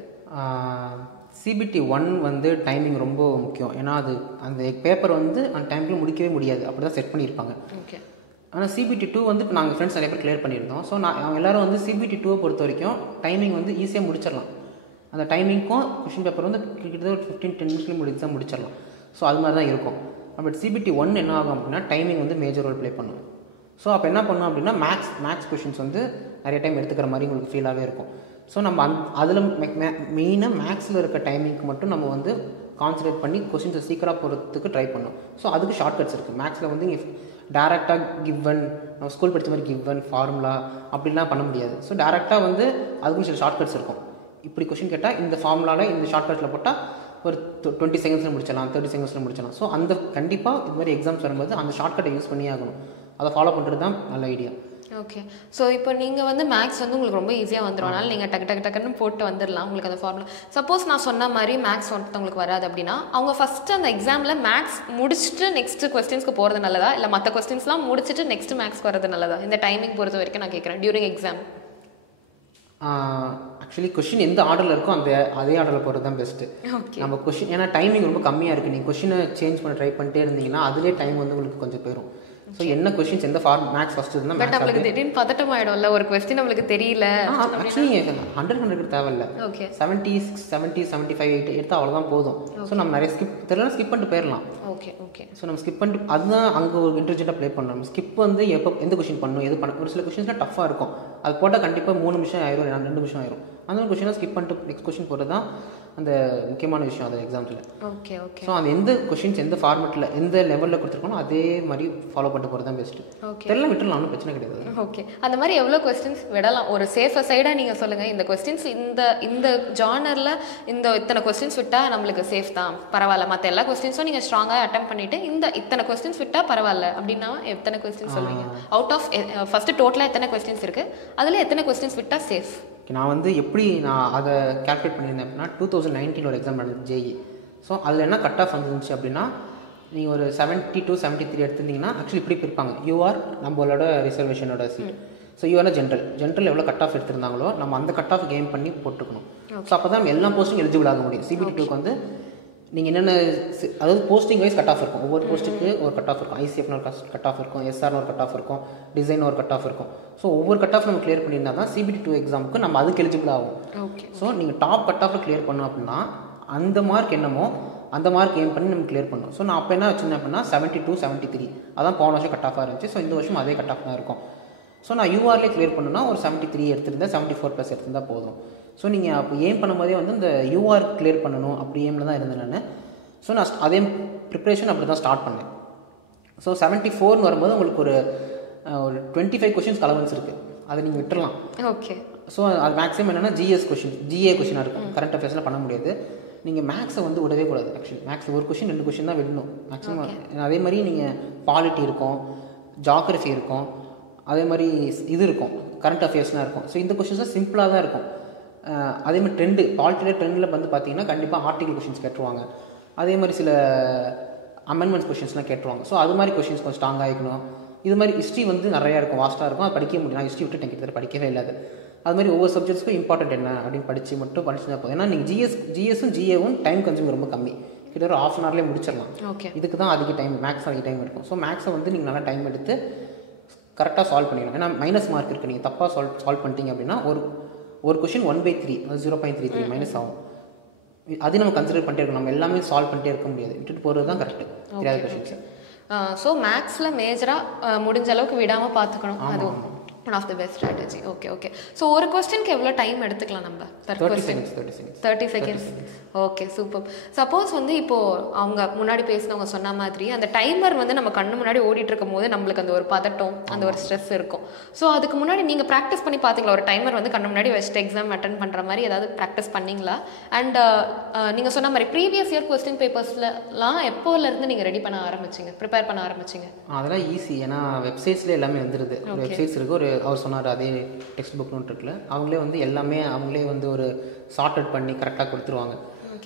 CBT 1 வந்து டைமிங் ரொம்ப முக்கியம். ஏன்னா அது அந்த பேப்பர் வந்து அந்த டைம்க்குள்ளே முடிக்கவே முடியாது, அப்படி தான் செட் பண்ணியிருப்பாங்க. ஓகே. ஆனால் CBT 2 வந்து இப்போ நாங்கள் ஃப்ரெண்ட்ஸ் நிறைய பேர் கிளியர் பண்ணியிருந்தோம். ஸோ அவங்க எல்லோரும் வந்து CBT 2 பொறுத்த வரைக்கும் டைமிங் வந்து ஈஸியாக முடிச்சிடலாம். அந்த டைமிங்க்கும் கொஷின் பேப்பர் வந்து கிட்டத்தட்ட ஒரு 15-10 மினிட்ஸ்லேயும் எக்ஸாம் முடிச்சிடலாம். ஸோ அது மாதிரி தான் இருக்கும். பட் CBT 1 என்ன ஆகும் அப்படின்னா டைமிங் வந்து மேஜர் ரோல் ப்ளே பண்ணும். ஸோ அப்போ என்ன பண்ணோம் அப்படின்னா மேக்ஸ் கொஷின்ஸ் வந்து நிறைய டைம் எடுத்துக்கிற மாதிரி உங்களுக்கு ஃபீலாகவே இருக்கும். ஸோ நம்ம அதில் மெயினாக மேக்ஸில் இருக்க டைமிங்க்கு மட்டும் நம்ம வந்து கான்சன்ட்ரேட் பண்ணி கொஷின்ஸை சீக்கிரம் போகிறதுக்கு ட்ரை பண்ணோம். ஸோ அதுக்கு ஷார்ட்கட்ஸ் இருக்குது. மேக்ஸில் வந்து டேரெக்டாக கிவன், நம்ம ஸ்கூல் படித்த மாதிரி கிவன் ஃபார்முலா அப்படிலாம் பண்ண முடியாது. ஸோ டேரெக்டாக வந்து அதுக்கும் சில ஷார்ட்கட்ஸ் இருக்கும். இப்படி கொஷின் கேட்டால் இந்த ஃபார்முலாவில் இந்த ஷார்ட்கட்டில் போட்டால் ஒரு 20 செகண்ட்ஸில் முடிச்சிடலாம், 30 செகண்ட்ஸில் முடிச்சிடலாம். ஸோ அந்த கண்டிப்பாக இது மாதிரி எக்ஸாம்ஸ் வரும்போது அந்த ஷார்ட்கட்டை யூஸ் பண்ணியே ஆகணும். அதை ஃபாலோ பண்ணுறது தான் நல்ல ஐடியா. ஓகே. ஸோ இப்போ நீங்கள் வந்து மேக்ஸ் வந்து உங்களுக்கு ரொம்ப ஈஸியாக வந்துடும், அதனால் நீங்கள் டக்குன்னு போட்டு வந்துடலாம் உங்களுக்கு அந்த ஃபார்முலா. சப்போஸ் நான் சொன்ன மாதிரி மேக்ஸ் ஒருத்தவங்களுக்கு வராது அப்படின்னா அவங்க ஃபஸ்ட்டு அந்த எக்ஸாமில் மேக்ஸ் முடிச்சுட்டு நெக்ஸ்ட் கொஸ்டின்ஸ்க்கு போகிறது நல்லதா, இல்லை மற்ற கொஸ்டின்ஸ்லாம் முடிச்சுட்டு நெக்ஸ்ட் மேக்ஸ்க்கு வரது நல்லதா? இந்த டைமிங் பொறுத்த வரைக்கும் நான் கேட்குறேன் டியூரிங் எக்ஸாம். ஆக்சுவலி கொஷின் எந்த ஆர்டரில் இருக்கோ அதே ஆர்டரில் போகிறது தான் பெஸ்ட்டு. நம்ம கொஷின் ஏன்னா டைமிங் ரொம்ப கம்மியாக இருக்குது. நீங்கள் கொஷினை சேஞ்ச் பண்ண ட்ரை பண்ணிட்டே இருந்தீங்கன்னா அதிலே டைம் வந்து உங்களுக்கு கொஞ்சம் போயிடும். ஸோ என்ன கொஸ்டின்ஸ் எந்த மேக்ஸ் ஃபஸ்ட்டு இருந்தால் பட் நம்மளுக்கு திடீர்னு பதட்டம் ஆகிடும்ல, ஒரு கொஸ்டின் நம்மளுக்கு தெரியல. ஆக்சுவலி 100 தேவையில்லை. ஓகே. 76, 70, 75 எடுத்தால் அவ்வளோதான் போதும். ஸோ நம்ம நிறைய ஸ்கிப் பண்ணிட்டு போயிடலாம். ஓகே. ஓகே. ஸோ நம்ம ஸ்கிப் பண்ணிட்டு அதுதான் அங்கே ஒரு இன்டெலிஜென்ட்டாக ப்ளே பண்ணணும். ஸ்கிப் வந்து எந்த கொஸ்டின் பண்ணணும் எது பண்ண, ஒரு சில கொஸ்டின்ஸ்லாம் டஃப்பாக இருக்கும். அது போட்டால் கண்டிப்பாக 3 நிமிஷம் ஆயிரும், 2 நிமிஷம் ஆயிரும். அந்த ஒரு கொஸ்டினாக ஸ்கிப் பண்ணிட்டு நெக்ஸ்ட் கொஸ்டின் போகிறது தான் அந்த முக்கியமான விஷயம் அந்த எக்ஸாம்ஸில். ஓகே. ஓகே. ஸோ அந்த எந்த கொஸ்டின்ஸ் எந்த ஃபார்மெட்டில் எந்த லெவலில் கொடுத்துருக்கோம் அதே மாதிரி ஃபாலோ பண்ணிட்டு போகிறது தான் பெஸ்ட்டு. ஓகே. தெரியல விட்டுலாம் ஒன்றும் பிரச்சனை கிடையாது. ஓகே. அந்த மாதிரி எவ்வளோ கொஸ்டின்ஸ் விடலாம்? ஒரு சேஃபர் சைடாக நீங்கள் சொல்லுங்கள், இந்த கொஸ்டின்ஸ் இந்த ஜானரில் இத்தனை கொஸ்டின்ஸ் விட்டால் நம்மளுக்கு சேஃப் தான், பரவாயில்ல. மற்ற எல்லா கொஸ்டின்ஸும் நீங்கள் ஸ்ட்ராங்காக அட்டம் பண்ணிவிட்டு இத்தனை கொஸ்டின்ஸ் விட்டால் பரவாயில்ல அப்படின்னா எத்தனை கொஸ்டின்ஸ் சொல்லுவீங்க? அவுட் ஆஃப் ஃபஸ்ட்டு டோட்டலாக எத்தனை கொஸ்டின்ஸ் இருக்குது, அதில் எத்தனை கொஸ்டின்ஸ் விட்டால் சேஃப்? நான் வந்து எப்படி நான் அதை கால்குலேட் பண்ணியிருந்தேன் அப்படின்னா 2019 ஒரு எக்ஸாம் நடந்தது ஜேஇ. ஸோ அதில் என்ன கட் ஆஃப் வந்துருந்துச்சு அப்படின்னா நீங்கள் ஒரு 72, 73 எடுத்துருந்தீங்கன்னா ஆக்சுவலி இப்படி இருப்பாங்க. யூஆர் நம்மளோட ரிசர்வேஷனோட சீட். ஸோ யூஆர்னா ஜென்ரல் எவ்வளோ கட் ஆஃப் எடுத்திருந்தாங்களோ நம்ம அந்த கட் ஆஃப் கெயின் பண்ணி போட்டுக்கணும். ஸோ அப்போ தான் எல்லா போஸ்ட்டும் எலிஜிபிள் ஆக முடியும். CBT 2க்கு வந்து நீங்கள் என்னென்ன அதாவது போஸ்டிங் வைஸ் கட் ஆஃப் இருக்கும். ஒவ்வொரு போஸ்ட்டுக்கு ஒரு கட் ஆஃப் இருக்கும். ICFன்னு ஒரு கட் ஆஃப் இருக்கும், SRன்னு ஒரு கட் ஆஃப் இருக்கும், டிசைன் ஒரு கட் ஆஃப் இருக்கும். ஸோ ஒவ்வொரு கட் ஆஃப் நம்ம கிளியர் பண்ணியிருந்தா தான் CBT 2 எக்ஸாமுக்கு நம்ம அதுக்கு எலிஜிபிள் ஆகும். ஓகே. ஸோ நீங்கள் டாப் கட் ஆஃபில் கிளியர் பண்ணோம் அப்படின்னா அந்த மார்க் என்னமோ அந்த மார்க் எய்ம் பண்ணி நம்ம கிளியர் பண்ணணும். ஸோ நான் அப்போ என்ன வச்சுருந்தேன் அப்படின்னா 72, 73 அதான் போன வருஷம் கட் ஆஃபாக இருந்துச்சு. ஸோ இந்த வருஷம் அதே கட் ஆஃப் தான் இருக்கும். ஸோ நான் யூஆர்லேயே கிளியர் பண்ணணும்னா ஒரு 73 எடுத்திருந்தேன், 74+ எடுத்திருந்தால் போதும். ஸோ நீங்கள் அப்போ எய்ம் பண்ணும்போதே வந்து இந்த யூஆர் கிளியர் பண்ணணும் அப்படி எய்மில் தான் இருந்தேன் நான். ஸோ நான் அதே ப்ரிப்ரேஷன் அப்படி தான் ஸ்டார்ட் பண்ணேன். ஸோ 74 வரும்போது உங்களுக்கு ஒரு 25 கொஷின்ஸ் அலவன்ஸ் இருக்குது, அதை நீங்கள் விட்டுறலாம். ஓகே. ஸோ அது மேக்ஸிமம் என்னென்னா GA கொஷினாக இருக்கும். கரண்ட் அஃபேர்ஸில் பண்ண முடியாது. நீங்கள் மேக்ஸை வந்து விடவே கூடாது. ஆக்சுவலி மேக்ஸ் ஒரு கொஷின் 2 கொஷின் தான் விடணும் மேக்ஸிமம். அதே மாதிரி நீங்கள் பாலிட்டி இருக்கும், ஜாகிரஃபி இருக்கும், அதே மாதிரி இது இருக்கும், கரண்ட் அஃபேர்ஸ்லாம் இருக்கும். ஸோ இந்த கொஷின்ஸாக சிம்பிளாக தான் இருக்கும். அதே மாதிரி பாலிட்டியில் ட்ரெண்டில் வந்து பார்த்தீங்கன்னா கண்டிப்பாக ஆர்டிகல் கொஷின்ஸ் கேட்டுருவாங்க. அதே மாதிரி சில அமெண்ட்மெண்ட்ஸ் கொஷின்ஸ்லாம் கேட்டுருவாங்க. ஸோ அது மாதிரி கொஷின்ஸ் கொஞ்சம் ஸ்ட்ராங்காக இருக்கணும். இது மாதிரி ஹிஸ்ட்ரி வந்து நிறையா இருக்கும், வாஸ்ட்டாக இருக்கும், அது படிக்க முடியும். நான் ஹிஸ்ட்ரி விட்டு கிட்டத்தட்ட படிக்கவே இல்லாது. அது மாதிரி ஒவ்வொரு சப்ஜெக்ட்ஸ்க்கும் இம்பார்ட்டன்ட் என்ன அப்படின்னு படித்து தான் போதும். ஏன்னா நீங்கள் ஜிஎஸும் ஜிஏவும் டைம் கன்சூம் ரொம்ப கம்மி, கிட்டத்தட்ட ஒரு 1/2 hourலேயே முடிச்சிடலாம். ஓகே. இதுக்கு தான் அதிக டைம், மேக்ஸ் அதிக டைம் எடுக்கும். ஸோ மேக்ஸை வந்து நீங்கள் நல்லா டைம் எடுத்து கரெக்டாக சால்வ் பண்ணிடலாம். ஏன்னா மைனஸ் மார்க் இருக்குது, நீங்கள் தப்பாக சால்வ் பண்ணிட்டீங்க அப்படின்னா ஒரு கொஷின் 1/3 0.33 மைனஸ் ஆகும். அது நம்ம கன்சிடர் பண்ணிட்டே இருக்கணும். நம்ம எல்லாமே சால்வ் பண்ணிட்டே இருக்க முடியாது, விட்டுட்டு போகிறது தான் கரெக்டு தெரியாத கொஷின்ஸ். ஸோ மேக்ஸில் மேஜராக முடிஞ்ச அளவுக்கு விடாமல் பார்த்துக்கணும். அதுவும் one of the best strategy. Okay okay. So ஒரு கொஸ்டினுக்கு எவ்வளோ டைம் எடுத்துக்கலாம் நம்ம? 30 seconds. 30 seconds. Okay super. Suppose வந்து இப்போது அவங்க முன்னாடி பேசினவங்க சொன்ன மாதிரி அந்த டைமர் வந்து நம்ம கண்ணு முன்னாடி ஓடிட்டு இருக்கும் போது நம்மளுக்கு அந்த ஒரு பதட்டம், அந்த ஒரு ஸ்ட்ரெஸ் இருக்கும். ஸோ அதுக்கு முன்னாடி நீங்கள் ப்ராக்டிஸ் பண்ணி பார்த்தீங்களா? ஒரு டைமர் வந்து கண்ணு முன்னாடி வச்சுட்டு எக்ஸாம் அட்டன் பண்ணுற மாதிரி ஏதாவது ப்ராக்டிஸ் பண்ணிங்களா? அண்ட் நீங்கள் சொன்ன மாதிரி ப்ரீவியஸ் இயர் கொஸ்டின் பேப்பர்ஸ்லாம் எப்போலேருந்து நீங்கள் ரெடி பண்ண ஆரம்பிச்சிங்க, ப்ரிப்பேர் பண்ண ஆரம்பிச்சிங்க? அதெல்லாம் ஈஸி. ஏன்னா வெப்சைட்ஸ்லேயே எல்லாமே வந்துடுது. ஒரு வெப்சைட்ஸ் இருக்குது, ஒரு அவர் சொன்னார் அதே டெக்ஸ்ட் புக் நோட் இருக்குல்ல, அவங்களே வந்து எல்லாமே அவங்களே வந்து ஒரு சார்ட்டட் பண்ணி கரெக்டாக கொடுத்துருவாங்க.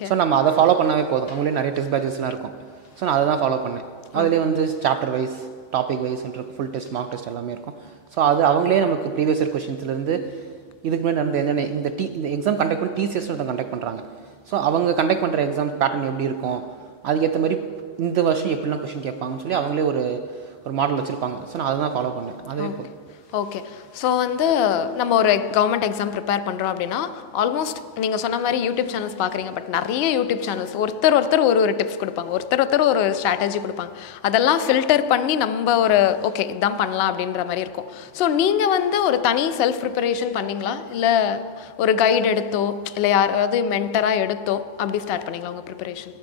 ஸோ நம்ம அதை ஃபாலோ பண்ணாவே போதும். அவங்களே நிறைய டெஸ்ட் பேட்சஸ்லாம் இருக்கும். ஸோ நான் அதை தான் ஃபாலோ பண்ணேன். அதுலேயே வந்து chapter wise, topic wise, full test, mark test எல்லாமே இருக்கும். ஸோ அது அவங்களே நமக்கு ப்ரீவியஸ் இயர் கொஷின்ஸ்லேருந்து இதுக்கு முன்னாடி நடந்த என்னென்ன இந்த எக்ஸாம் கண்டக்ட் பண்ணி TCS கண்டக்ட் பண்ணுறாங்க. ஸோ அவங்க கண்டக்ட் பண்ணுற எக்ஸாம் பேட்டர்ன் எப்படி இருக்கும், அதுக்கேற்ற மாதிரி இந்த வருஷம் எப்படிலாம் கொஷின் கேட்பாங்கன்னு சொல்லி அவங்களே ஒரு மாடல் வச்சுருப்பாங்க. ஸோ நான் அதை தான் ஃபாலோ பண்ணேன். அதுவே போதும். ஓகே. ஸோ வந்து நம்ம ஒரு கவர்மெண்ட் எக்ஸாம் ப்ரிப்பேர் பண்ணுறோம் அப்படின்னா ஆல்மோஸ்ட் நீங்கள் சொன்ன மாதிரி யூடியூப் சேனல்ஸ் பார்க்குறீங்க. பட் நிறைய யூடியூப் சேனல்ஸ் ஒருத்தர் ஒரு டிப்ஸ் கொடுப்பாங்க, ஒருத்தர் ஒரு ஸ்ட்ராட்டஜி கொடுப்பாங்க. அதெல்லாம் ஃபில்டர் பண்ணி நம்ம ஒரு ஓகே இதான் பண்ணலாம் அப்படின்ற மாதிரி இருக்கும். ஸோ நீங்கள் வந்து ஒரு தனி செல்ஃப் ப்ரிப்பரேஷன் பண்ணிங்களா, இல்லை ஒரு கைடு எடுத்தோ இல்லை யாராவது மென்டராக எடுத்தோ அப்படி ஸ்டார்ட் பண்ணிங்களா உங்கள் ப்ரிப்பரேஷன்?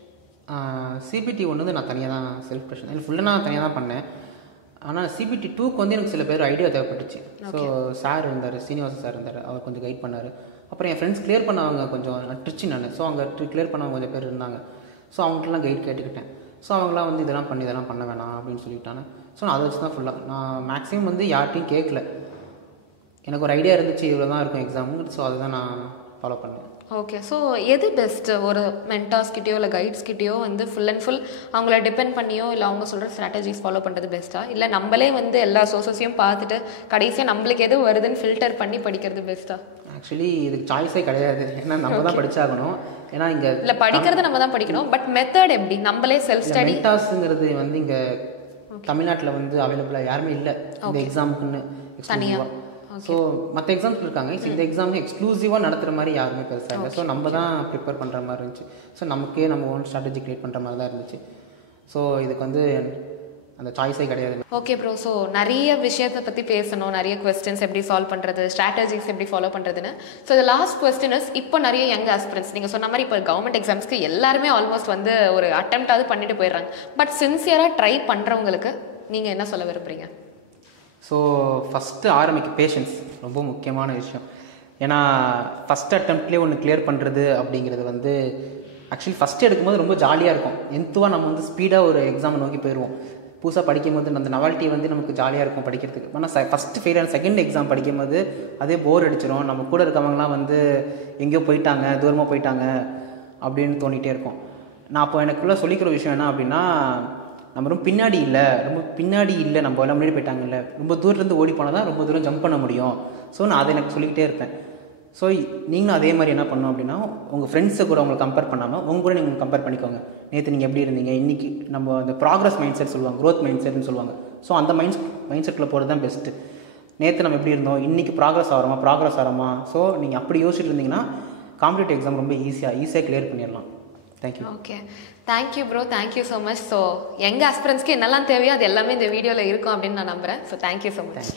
CBT 1 வந்து நான் தனியாக தான் செல்ஃப் ப்ரிப்பரேஷன், இல்லை ஃபுல்லாக நான் தனியாக தான் பண்ணேன். ஆனால் CBT 2க்கு வந்து எனக்கு சில பேர் ஐடியா தேவைப்பட்டுச்சு. ஸோ சார் இருந்தார், சீனிவாசன் சார் இருந்தார், அவர் கொஞ்சம் கைட் பண்ணார். அப்புறம் என் ஃப்ரெண்ட்ஸ் கிளியர் பண்ணவங்க கொஞ்சம் ட்ரிச்சு நான். ஸோ அங்கே கிளியர் பண்ணவங்க கொஞ்சம் பேர் இருந்தாங்க. ஸோ அவங்கள்ட்டலாம் கைட் கேட்டுக்கிட்டேன். ஸோ அவங்களாம் வந்து இதெல்லாம் பண்ண வேணாம் அப்படின்னு சொல்லிட்டாங்க. ஸோ நான் அதை வச்சு தான் ஃபுல்லாக நான் மேக்ஸிமம் வந்து யார்ட்டையும் கேட்கல. எனக்கு ஒரு ஐடியா இருந்துச்சு இவ்வளோ தான் இருக்கும் எக்ஸாமு. ஸோ அதுதான் நான் ஃபாலோ பண்ணேன். ஓகே. ஸோ எது பெஸ்ட்டு? ஒரு மென்டார்ஸ்கிட்டயோ இல்லை கைட்ஸ்கிட்டயோ வந்து ஃபுல் அண்ட் ஃபுல் அவங்கள டிபெண்ட் பண்ணியோ இல்லை அவங்க சொல்கிற ஸ்ட்ராட்டஜிஸ் ஃபாலோ பண்ணுறது பெஸ்ட்டா, இல்லை நம்மளே வந்து எல்லா சோர்ஸஸையும் பார்த்துட்டு கடைசியாக நம்மளுக்கு எது வருதுன்னு ஃபில்டர் பண்ணி படிக்கிறது பெஸ்ட்டா? ஆக்சுவலி இதுக்கு சாய்ஸே கிடையாது. ஏன்னா நம்ம தான் படிச்சாகணும். ஏன்னா இங்கே இல்லை படிக்கிறது நம்ம தான் படிக்கணும். பட் மெத்தட் எப்படி? நம்மளே செல்ஃப் ஸ்டடி. மென்டார்ஸுங்கிறது வந்து இங்கே தமிழ்நாட்டில் வந்து அவைலபிளாக யாருமே இல்லை இந்த எக்ஸாமுக்குன்னு தனியாக. ஸோ மற்ற எக்ஸாம்ஸ் இருக்காங்க. இந்த எக்ஸாம் எக்ஸ்க்ளூசிவாக நடத்துகிற மாதிரி யாருமே பெருசாக இல்லை. ஸோ நம்ம தான் ப்ரிப்பேர் பண்ணுற மாதிரி இருந்துச்சு. ஸோ நமக்கே நம்ம ஓன் ஸ்ட்ராட்டஜி க்ரியேட் பண்ணுற மாதிரி தான் இருந்துச்சு. ஸோ இதுக்கு வந்து அந்த சாய்ஸே கிடையாது. Okay bro. ஸோ நிறைய விஷயத்தை பற்றி பேசணும், நிறைய கொஸ்டின்ஸ் எப்படி சால்வ் பண்ணுறது, ஸ்ட்ராட்டஜிஸ் எப்படி ஃபாலோ பண்ணுறதுன்னு. So the last question is, இப்போ நிறைய யங் ஆஸ்பிரன்ஸ் நீங்கள் சொன்ன மாதிரி இப்போ கவர்மெண்ட் எக்ஸாம்ஸ்க்கு எல்லாருமே ஆல்மோஸ்ட் வந்து ஒரு அட்டெம்ப்டாவது பண்ணிட்டு போயிடுறாங்க. பட் சின்சியராக ட்ரை பண்ணுறவங்களுக்கு நீங்கள் என்ன சொல்ல விரும்புகிறீங்க? ஸோ ஃபஸ்ட்டு ஆரம்பிக்க பேஷன்ஸ் ரொம்ப முக்கியமான விஷயம். ஏன்னா ஃபஸ்ட் அட்டெம்ப்ட்லேயே ஒன்று கிளியர் பண்ணுறது அப்படிங்கிறது வந்து ஆக்சுவலி ஃபஸ்ட்டு எடுக்கும்போது ரொம்ப ஜாலியாக இருக்கும். எந்துவாக நம்ம வந்து ஸ்பீடாக ஒரு எக்ஸாமை நோக்கி போயிடுவோம். புதுசாக படிக்கும்போது அந்த நவால்ட்டி வந்து நமக்கு ஜாலியாக இருக்கும் படிக்கிறதுக்கு. ஆனால் ஃபஸ்ட்டு ஃபெயில் ஆன செகண்ட் எக்ஸாம் படிக்கும்போது அதே போர் அடிச்சிடும். நம்ம கூட இருக்கவங்கலாம் வந்து எங்கேயோ போயிட்டாங்க, தூரமாக போயிட்டாங்க அப்படின்னு தோணிகிட்டே இருக்கும். நான் அப்போ எனக்குள்ளே சொல்லிக்கிற விஷயம் என்ன அப்படின்னா, நம்ம ரொம்ப பின்னாடி இல்லை நம்ம எல்லாம் முன்னாடி போயிட்டாங்கல்ல, ரொம்ப தூரத்துலேருந்து ஓடி போனால் தான் ரொம்ப தூரம் ஜம்ப் பண்ண முடியும். ஸோ நான் அதை எனக்கு சொல்லிக்கிட்டே இருப்பேன். ஸோ நீங்களும் அதே மாதிரி என்ன பண்ணணும் அப்படின்னா, உங்கள் ஃப்ரெண்ட்ஸை கூட உங்களை கம்பேர் பண்ணாமல் உங்க கூட நீங்கள் கம்பேர் பண்ணிக்கோங்க. நேற்று நீங்கள் எப்படி இருந்தீங்க, இன்றைக்கி நம்ம அந்த ப்ராக்ரஸ் மைண்ட் செட் சொல்லுவாங்க, க்ரோத் மைண்ட் செட்னு சொல்லுவாங்க. ஸோ அந்த மைண்ட் செட்டில் போகிறது தான் பெஸ்ட்டு. நேற்று நம்ம எப்படி இருந்தோம், இன்றைக்கி ப்ராக்ரஸ் ஆகிறோமா. ஸோ நீங்கள் அப்படி யோசிச்சுட்டு இருந்தீங்கன்னா காம்படிட்டிவ் எக்ஸாம் ரொம்ப ஈஸியாக கிளியர் பண்ணிடலாம். Thank you. Okay, thank you bro, thank you so much. So young ஆஸ்பிரன்ஸ்க்கு என்னெல்லாம் தேவையோ அது எல்லாமே இந்த வீடியோவில் இருக்கும் அப்படின்னு நான் நம்புகிறேன். So thank you so much.